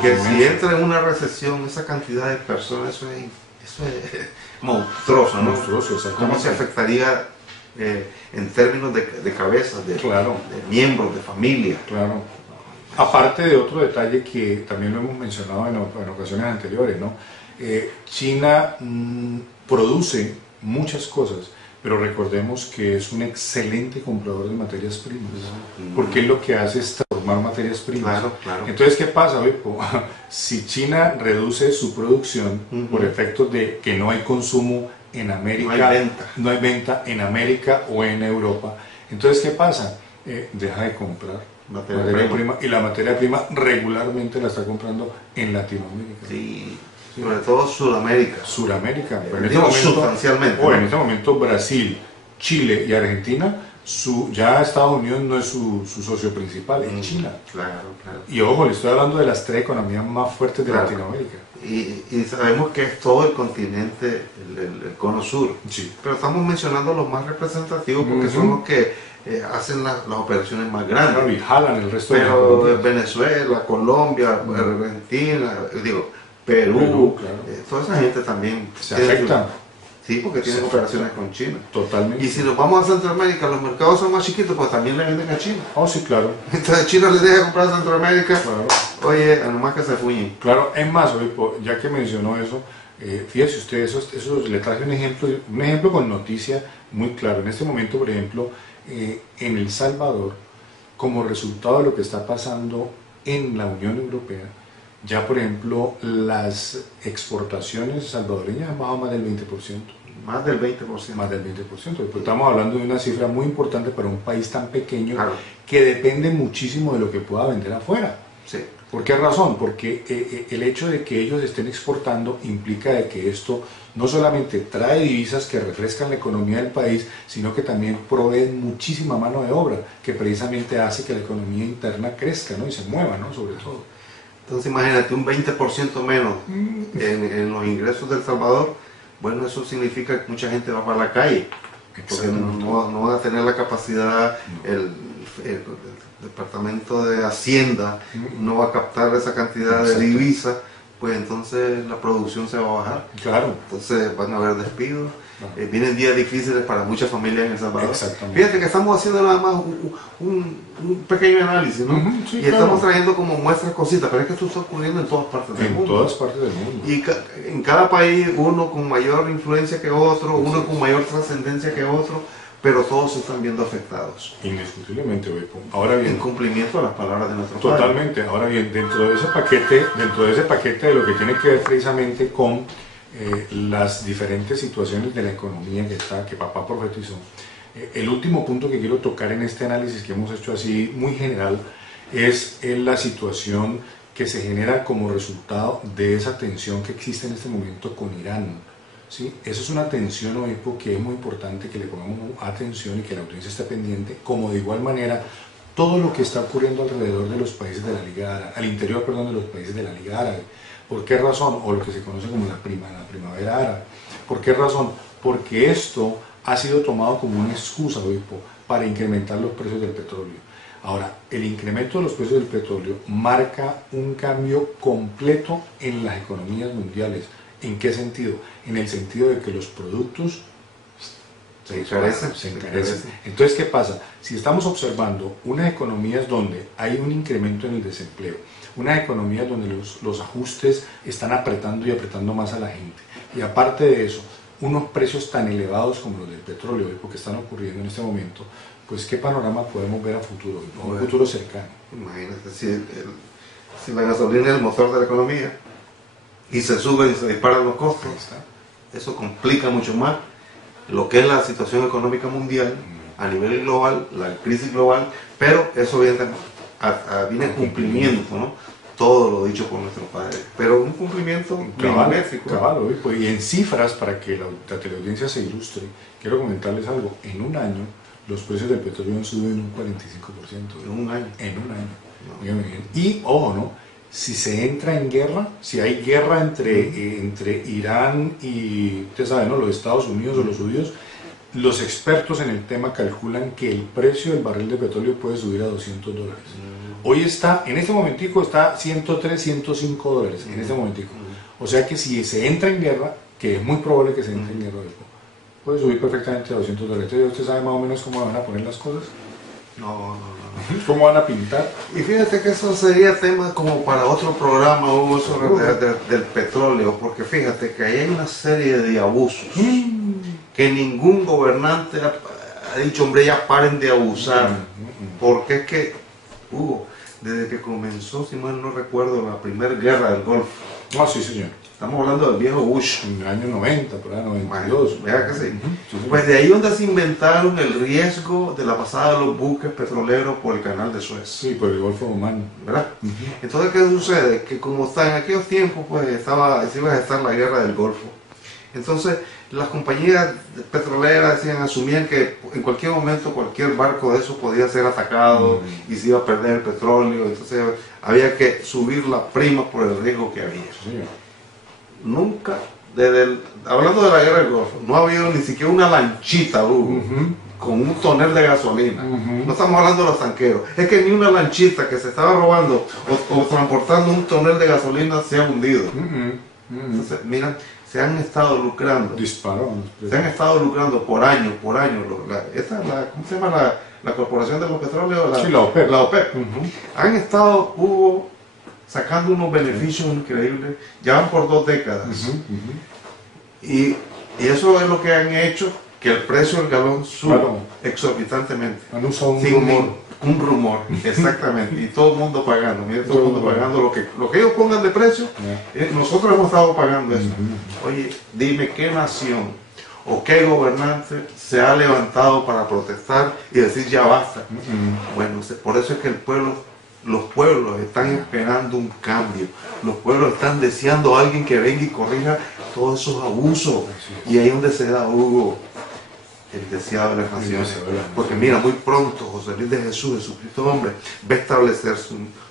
que si entra en una recesión, esa cantidad de personas, eso es monstruoso, ¿no? Monstruoso, exactamente. ¿Cómo se afectaría en términos de cabezas, claro, de miembros, de familia? Claro. Aparte de otro detalle que también lo hemos mencionado en ocasiones anteriores, ¿no? China produce muchas cosas, pero recordemos que es un excelente comprador de materias primas, porque él lo que hace es transformar materias primas. Claro, claro. Entonces, ¿qué pasa, Vipo? Si China reduce su producción por efectos de que no hay consumo en América, no hay venta en América o en Europa, entonces ¿qué pasa? Deja de comprar materia prima, y la materia prima regularmente la está comprando en Latinoamérica. Sí, sobre todo Sudamérica. Suramérica, sustancialmente. En este momento Brasil, Chile y Argentina, ya Estados Unidos no es su socio principal, es China. Claro, claro. Y ojo, le estoy hablando de las 3 economías más fuertes de Latinoamérica. Y sabemos que es todo el continente, el cono sur. Sí. Pero estamos mencionando los más representativos porque son los que hacen las operaciones más grandes. Claro, y jalan el resto pero de Venezuela, Colombia, Argentina, Perú, claro. Toda esa gente también se afecta. Sí, porque tienen operaciones con China. Totalmente. Y si nos vamos a Centroamérica, los mercados son más chiquitos, pues también le venden a China. Oh, sí, claro. Entonces China les deja comprar a Centroamérica. Claro. Oye, nomás que se fuñen. Claro, es más, obispo, ya que mencionó eso, fíjese usted, eso le traje un ejemplo con noticia muy claro. En este momento, por ejemplo, en El Salvador, como resultado de lo que está pasando en la Unión Europea, ya por ejemplo las exportaciones salvadoreñas han bajado más del 20%. Más del 20%. Más del 20%. Pues estamos hablando de una cifra muy importante para un país tan pequeño, claro, que depende muchísimo de lo que pueda vender afuera. Sí. ¿Por qué razón? Porque el hecho de que ellos estén exportando implica de que esto no solamente trae divisas que refrescan la economía del país, sino que también provee muchísima mano de obra, que precisamente hace que la economía interna crezca, ¿no? Y se mueva, ¿no? Sobre todo. Entonces imagínate, un 20% menos en los ingresos de El Salvador. Bueno, eso significa que mucha gente va para la calle, porque no van a tener la capacidad, el Departamento de Hacienda no va a captar esa cantidad de divisas, pues entonces la producción se va a bajar. Claro. Entonces van a haber despidos, vienen días difíciles para muchas familias en El Salvador. Exactamente. Fíjate que estamos haciendo nada más un pequeño análisis, ¿no? Sí, y estamos trayendo como muestras cositas, pero es que esto está ocurriendo en todas partes del mundo. En todas partes del mundo. Y en cada país, uno con mayor influencia que otro, uno con mayor trascendencia que otro, pero todos se están viendo afectados. Indiscutiblemente, Bepo. Ahora bien, en cumplimiento a las palabras de nuestro totalmente. padre. Ahora bien, dentro de ese paquete de lo que tiene que ver precisamente con las diferentes situaciones de la economía que papá profetizó, el último punto que quiero tocar en este análisis que hemos hecho así muy general es la situación que se genera como resultado de esa tensión que existe en este momento con Irán. ¿sí? Eso es una atención, obispo, que es muy importante que le pongamos atención y que la audiencia esté pendiente, como de igual manera todo lo que está ocurriendo alrededor de los países de la Liga Árabe, al interior, perdón, de los países de la Liga Árabe. ¿Por qué razón? O lo que se conoce como la primavera árabe. ¿Por qué razón? Porque esto ha sido tomado como una excusa, obispo, para incrementar los precios del petróleo. Ahora, el incremento de los precios del petróleo marca un cambio completo en las economías mundiales. ¿En qué sentido? En el sentido de que los productos se encarecen. Entonces, ¿qué pasa? Si estamos observando unas economías donde hay un incremento en el desempleo, unas economías donde los ajustes están apretando y apretando más a la gente, y aparte de eso, unos precios tan elevados como los del petróleo, porque están ocurriendo en este momento, pues ¿qué panorama podemos ver a futuro, a un futuro cercano? Imagínate, si la gasolina es el motor de la economía y se suben y se disparan los costos, eso complica mucho más lo que es la situación económica mundial a nivel global, la crisis global, pero eso viene en cumplimiento, ¿no? Todo lo dicho por nuestro padre, pero un cumplimiento milimétrico. Cabal, y en cifras, para que la teleaudiencia se ilustre, quiero comentarles algo. En un año, los precios del petróleo han subido en un 45%. En un año. En un año. No. Y, ojo, ¿no? Si se entra en guerra, si hay guerra entre Irán y, usted sabe, ¿no?, los Estados Unidos o los judíos, los expertos en el tema calculan que el precio del barril de petróleo puede subir a $200. Hoy está, en este momentico está 103, 105 dólares, en este momentico. O sea que si se entra en guerra, que es muy probable que se entre en guerra, puede subir perfectamente a $200. Entonces, ¿usted sabe más o menos cómo van a poner las cosas? No. ¿Cómo van a pintar? Y fíjate que eso sería tema como para otro programa, Hugo, sobre del petróleo, porque fíjate que ahí hay una serie de abusos que ningún gobernante ha dicho, hombre, ya paren de abusar, porque es que, Hugo, desde que comenzó, si mal no recuerdo, la primera guerra del Golfo. Ah, sí, señor. Estamos hablando del viejo Bush. En el año 90, por ahí, 92. Vea que sí. Pues de ahí donde se inventaron el riesgo de la pasada de los buques petroleros por el canal de Suez. Sí, por el Golfo de Omán. ¿Verdad? Entonces, ¿qué sucede? Que como está en aquellos tiempos, pues se iba a gestar la guerra del Golfo. Entonces, las compañías petroleras asumían que en cualquier momento cualquier barco de esos podía ser atacado y se iba a perder el petróleo. Entonces, había que subir la prima por el riesgo que había. Sí. Nunca, hablando de la guerra del Golfo, no ha habido ni siquiera una lanchita, con un tonel de gasolina. No estamos hablando de los tanqueros. Es que ni una lanchita que se estaba robando o transportando un tonel de gasolina se ha hundido. Entonces, miran, se han estado lucrando. Se han estado lucrando por años. ¿Cómo se llama la Corporación de los Petróleos? Sí, la OPEP. La OPEP. Han estado, sacando unos beneficios increíbles, ya van por 2 décadas. Y eso es lo que han hecho que el precio del galón suba exorbitantemente. Han usado un rumor, exactamente. Y todo el mundo pagando, mire, todo el mundo pagando lo que ellos pongan de precio, nosotros hemos estado pagando eso. Oye, dime qué nación o qué gobernante se ha levantado para protestar y decir ya basta. Bueno, por eso es que los pueblos están esperando un cambio, los pueblos están deseando a alguien que venga y corrija todos esos abusos, y ahí es donde se da, Hugo, el deseado de las naciones, porque mira, muy pronto José Luis de Jesús, Jesucristo hombre, va a establecer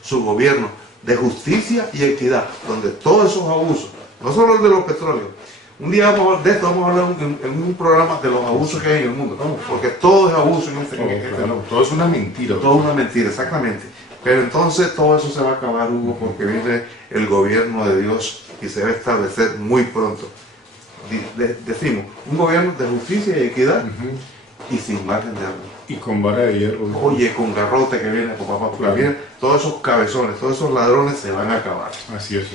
su gobierno de justicia y equidad, donde todos esos abusos, no solo el de los petróleos, un día vamos a hablar en un programa de los abusos que hay en el mundo, ¿no? Porque todo es abuso en este mundo. Todo es una mentira. Todo es una mentira, exactamente. Pero entonces todo eso se va a acabar, Hugo, porque viene el gobierno de Dios y se va a establecer muy pronto. Decimos, un gobierno de justicia y equidad y sin margen de error. Y con vara de hierro. Oye, con garrote que viene, papá, viene, todos esos cabezones, todos esos ladrones se van a acabar. Así es.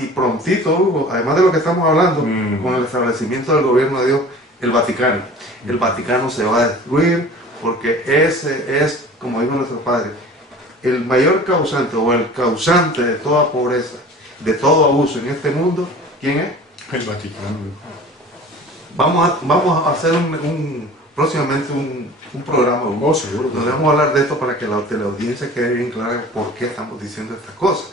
Y prontito, Hugo, además de lo que estamos hablando, con el establecimiento del gobierno de Dios, el Vaticano. El Vaticano se va a destruir porque ese es, como dijo nuestro padre, el mayor causante o el causante de toda pobreza, de todo abuso en este mundo. ¿Quién es? El Vaticano. Vamos a hacer próximamente un programa, seguro, donde vamos a hablar de esto para que la audiencia quede bien clara por qué estamos diciendo estas cosas.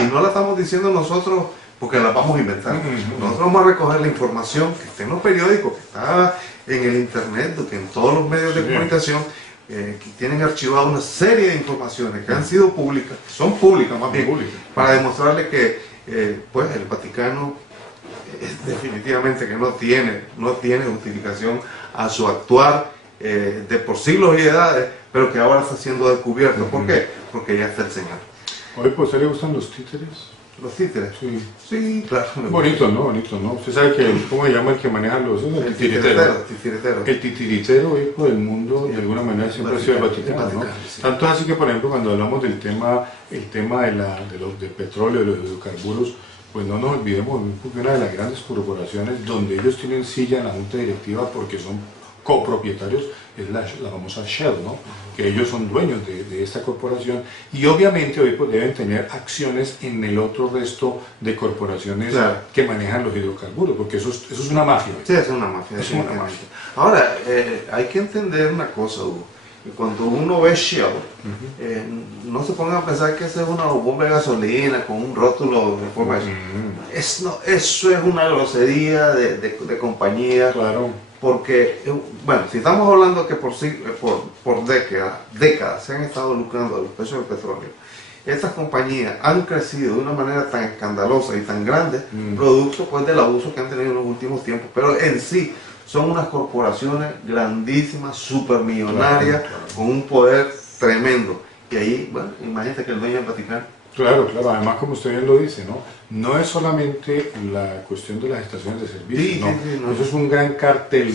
Y no la estamos diciendo nosotros porque las vamos a inventar. Nosotros vamos a recoger la información que está en los periódicos, que está en el internet, que en todos los medios de comunicación, que tienen archivado una serie de informaciones que han sido públicas, que son públicas más bien, para demostrarle que pues el Vaticano definitivamente que no tiene justificación a su actuar de por siglos y edades, pero que ahora está siendo descubierto. ¿Por qué? Porque ya está el Señor. Oye, pues ¿a usted le gustan los títeres? ¿Los títeres? Sí. Sí, claro. Bonito, ¿no? Bonito, ¿no? Usted sabe que, ¿cómo se llama el que maneja los? El titiritero. El titiritero, hijo del mundo, de alguna manera siempre ha sido el Vaticano, ¿no? Sí. Tanto así que, por ejemplo, cuando hablamos del tema del petróleo, de los hidrocarburos, pues no nos olvidemos de una de las grandes corporaciones donde ellos tienen silla en la junta directiva porque son copropietarios, es la famosa Shell, ¿no? Que ellos son dueños de esta corporación y obviamente hoy pues deben tener acciones en el otro resto de corporaciones que manejan los hidrocarburos, porque eso es una mafia. Sí, es una mafia. Es una mafia. Ahora, hay que entender una cosa, Hugo. Cuando uno ve Shell, no se pongan a pensar que esa es una bomba de gasolina con un rótulo de forma de eso. Eso es una grosería de compañía. Claro. Porque, bueno, si estamos hablando que por décadas se han estado lucrando de los precios del petróleo, estas compañías han crecido de una manera tan escandalosa y tan grande, producto pues del abuso que han tenido en los últimos tiempos, pero en sí son unas corporaciones grandísimas, supermillonarias, con un poder tremendo. Y ahí, bueno, imagínate que el dueño del Vaticano. Claro, además como usted bien lo dice, no es solamente la cuestión de las estaciones de servicio, no. Eso es un gran cartel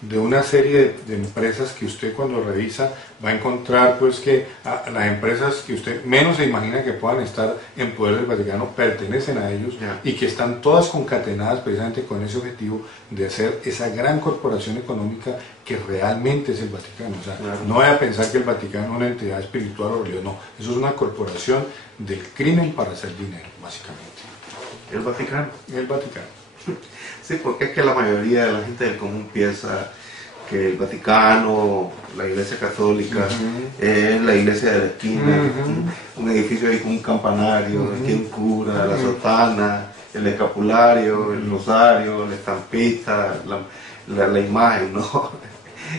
de una serie de empresas que usted cuando revisa va a encontrar pues que las empresas que usted menos se imagina que puedan estar en poder del Vaticano pertenecen a ellos y que están todas concatenadas precisamente con ese objetivo de hacer esa gran corporación económica que realmente es el Vaticano. O sea, no vaya a pensar que el Vaticano es una entidad espiritual o religiosa, no, eso es una corporación del crimen para hacer dinero, básicamente. El Vaticano. El Vaticano. Sí, porque es que la mayoría de la gente del común piensa que el Vaticano, la Iglesia Católica, es la iglesia de la esquina, un edificio ahí con un campanario, aquí un cura, la sotana, el escapulario, el rosario, la estampita, la imagen, ¿no?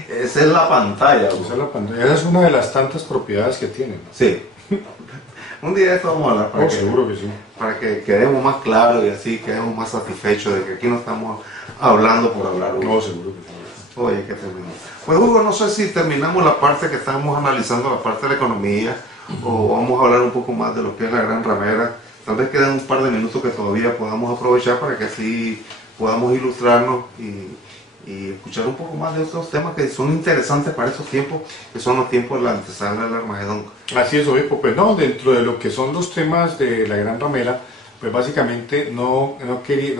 Esa es la pantalla. Esa es la pantalla. Esa es una de las tantas propiedades que tienen, ¿no? Sí. Un día de esto vamos a hablar para que quedemos más claros y así quedemos más satisfechos de que aquí no estamos hablando por hablar. Hugo. No, seguro que sí. Oye, que terminamos. Pues Hugo, no sé si terminamos la parte que estamos analizando, la parte de la economía, o vamos a hablar un poco más de lo que es la gran ramera. Tal vez quedan un par de minutos que todavía podamos aprovechar para que así podamos ilustrarnos y escuchar un poco más de estos temas que son interesantes para estos tiempos, que son los tiempos de la antesala del Armagedón. Así es, obispo. Pues no, dentro de lo que son los temas de la gran ramera, pues básicamente no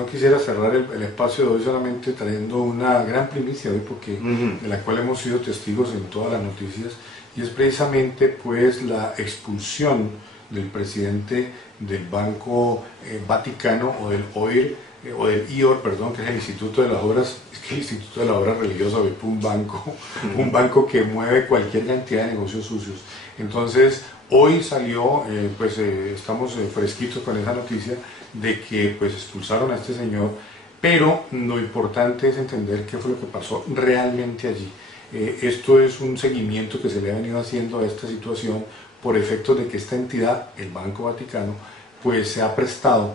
quisiera cerrar el espacio de hoy solamente trayendo una gran primicia hoy, porque de la cual hemos sido testigos en todas las noticias, y es precisamente pues la expulsión del presidente del Banco Vaticano o del OIR, o del IOR, perdón, que es el Instituto de las Obras, el Instituto de la Obra Religiosa, un banco que mueve cualquier cantidad de negocios sucios. Entonces, hoy salió, estamos fresquitos con esa noticia de que pues expulsaron a este señor, pero lo importante es entender qué fue lo que pasó realmente allí. Esto es un seguimiento que se le ha venido haciendo a esta situación por efectos de que esta entidad, el Banco Vaticano, pues se ha prestado,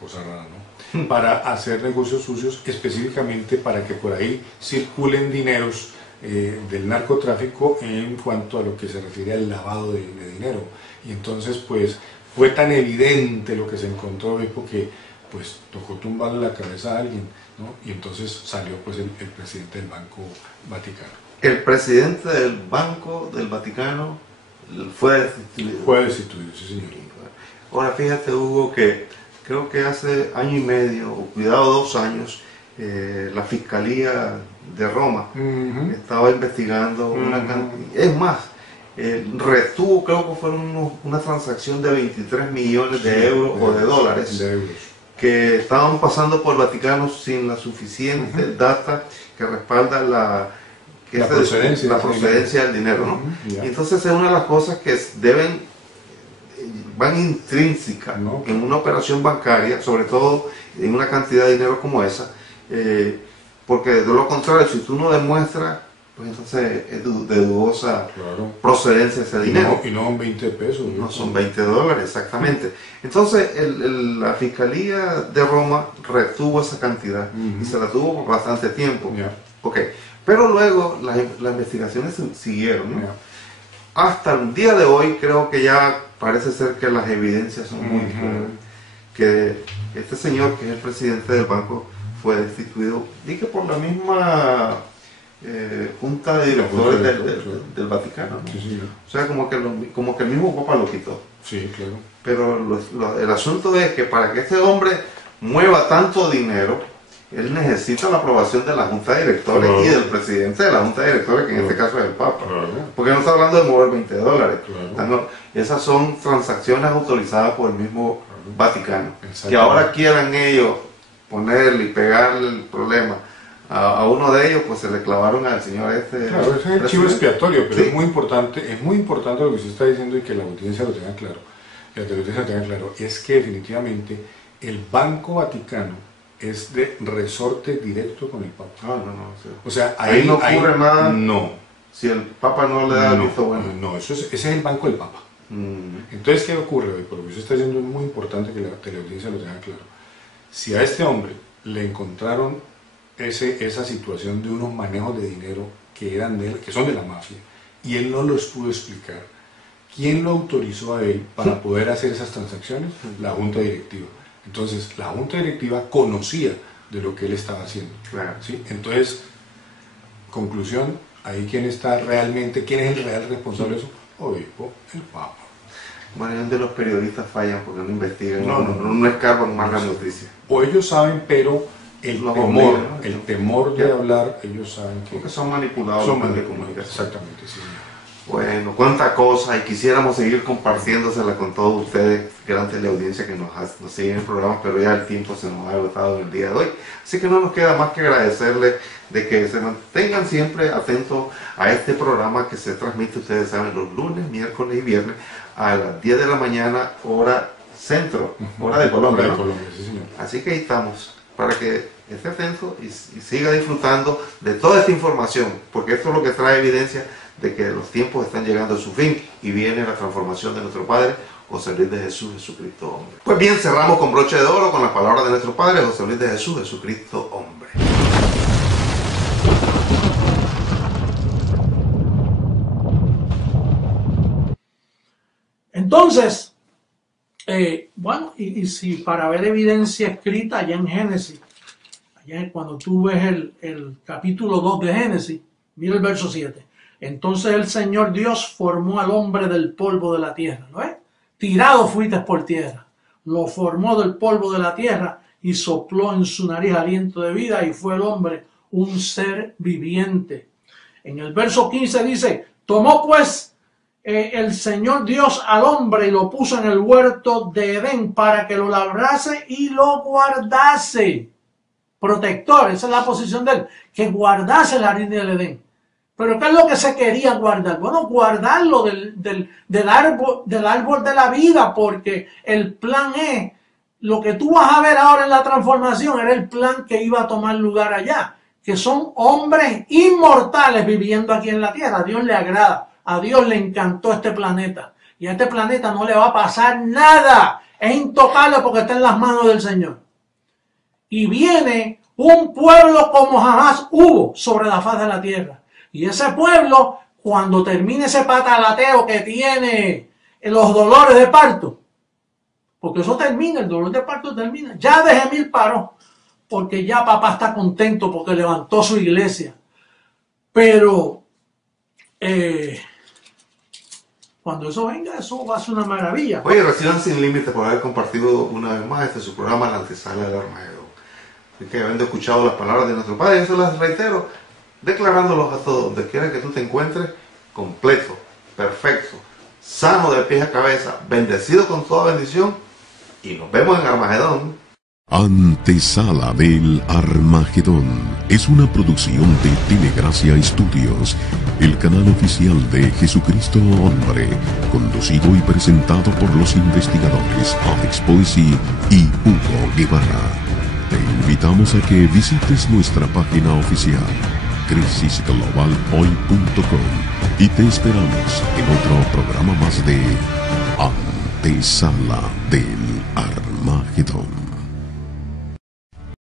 cosa rara, ¿no?, para hacer negocios sucios, específicamente para que por ahí circulen dineros del narcotráfico en cuanto a lo que se refiere al lavado de dinero. Y entonces pues fue tan evidente lo que se encontró, porque pues tocó tumbarle la cabeza a alguien, ¿no? Y entonces salió pues el presidente del Banco Vaticano. El presidente del Banco del Vaticano fue destituido. Fue destituido, sí señor. Ahora fíjate, Hugo, que creo que hace año y medio, o cuidado 2 años, la Fiscalía de Roma estaba investigando una cantidad, es más, retuvo, creo que fueron una transacción de 23 millones de euros o de dólares que estaban pasando por el Vaticano sin la suficiente data que respalda la procedencia del dinero, ¿no? Y entonces es una de las cosas que deben van intrínsecas No. en una operación bancaria, sobre todo en una cantidad de dinero como esa, porque de lo contrario, si tú no demuestras, pues entonces es de dudosa Claro. procedencia ese dinero. Y no son 20 pesos. No son $20, exactamente. Entonces la Fiscalía de Roma retuvo esa cantidad y se la tuvo por bastante tiempo. Ya. Ok. Pero luego las investigaciones siguieron, ¿no? Ya. Hasta el día de hoy creo que ya parece ser que las evidencias son muy claras. Que este señor, que es el presidente del banco, fue destituido, dije, por la misma junta de directores del Vaticano, ¿no? Sí, señor. O sea, como que el mismo Papa lo quitó. Sí, claro. Pero el asunto es que para que este hombre mueva tanto dinero, él necesita la aprobación de la Junta de Directores Claro. y del presidente de la Junta de Directores, que en este caso es el Papa. Claro. Porque no está hablando de mover $20. Claro. Esas son transacciones autorizadas por el mismo Vaticano. Exacto. Que ahora quieran ellos ponerle y pegarle el problema a uno de ellos, pues se le clavaron al señor este. Claro, ese es el chivo expiatorio, pero Sí. es muy importante lo que usted está diciendo y que la audiencia lo tenga claro. La audiencia lo tenga claro, es que definitivamente el Banco Vaticano es de resorte directo con el Papa. No. Sí. O sea, Ahí no ocurre nada. No. Si el Papa no le da el visto bueno. No, ese es el Banco del Papa. Entonces, ¿qué ocurre hoy? Por lo que usted está diciendo es muy importante que la teleaudiencia lo tenga claro. Si a este hombre le encontraron esa situación de unos manejos de dinero que eran de él, que son de la mafia, y él no los pudo explicar, ¿quién lo autorizó a él para poder hacer esas transacciones? La Junta Directiva. Entonces, la Junta Directiva conocía de lo que él estaba haciendo. Claro. ¿Sí? Entonces, conclusión, ahí quién es el real responsable de eso, obispo, el Papa. Bueno, es donde los periodistas fallan porque no investigan, No. no escarban más la noticia. O ellos saben, pero el Los temor, obligan, ¿no? el temor de hablar, ellos saben que Porque son manipulados son los medios de manipulados. comunicación. Exactamente, sí. Bueno, cuánta cosa, y quisiéramos seguir compartiéndosela con todos ustedes, gran teleaudiencia que nos sigue en el programa, pero ya el tiempo se nos ha agotado en el día de hoy. Así que no nos queda más que agradecerles de que se mantengan siempre atentos a este programa que se transmite, ustedes saben, los lunes, miércoles y viernes a las 10 de la mañana, hora centro, hora de Colombia, Hora ¿no? de Colombia, sí, señor. Así que ahí estamos, para que esté atento y siga disfrutando de toda esta información, porque esto es lo que trae evidencia de que los tiempos están llegando a su fin y viene la transformación de nuestro Padre, José Luis de Jesús, Jesucristo hombre. Pues bien, cerramos con broche de oro con las palabras de nuestro Padre, José Luis de Jesús, Jesucristo hombre. Entonces, bueno, y si para ver evidencia escrita allá en Génesis, cuando tú ves el capítulo 2 de Génesis, mira el verso 7. Entonces el Señor Dios formó al hombre del polvo de la tierra, ¿no es? Tirado fuiste por tierra. Lo formó del polvo de la tierra y sopló en su nariz aliento de vida y fue el hombre un ser viviente. En el verso 15 dice, tomó pues el Señor Dios al hombre y lo puso en el huerto de Edén para que lo labrase y lo guardase. Protector, esa es la posición de él, que guardase el jardín del Edén. Pero ¿qué es lo que se quería guardar? Bueno, guardarlo del árbol de la vida, porque el plan es, lo que tú vas a ver ahora en la transformación, era el plan que iba a tomar lugar allá, que son hombres inmortales viviendo aquí en la tierra. A Dios le agrada, a Dios le encantó este planeta, y a este planeta no le va a pasar nada, es intocable porque está en las manos del Señor. Y viene un pueblo como jamás hubo sobre la faz de la tierra. Y ese pueblo, cuando termine ese patalateo que tiene los dolores de parto, porque eso termina, el dolor de parto termina, ya de gemir paró, porque ya papá está contento porque levantó su iglesia. Pero cuando eso venga, eso va a ser una maravilla. Oye, reciban sin límite por haber compartido una vez más su programa, La Antesala del Armagedón. Así que habiendo escuchado las palabras de nuestro Padre, yo se las reitero, declarándolos a todos, donde quiera que tú te encuentres, completo, perfecto, sano de pies a cabeza, bendecido con toda bendición, y nos vemos en Armagedón. Antesala del Armagedón es una producción de Telegracia Studios, el canal oficial de Jesucristo Hombre, conducido y presentado por los investigadores Alex Poesy y Hugo Guevara. Te invitamos a que visites nuestra página oficial crisisglobalhoy.com y te esperamos en otro programa más de Antesala del Armagedón.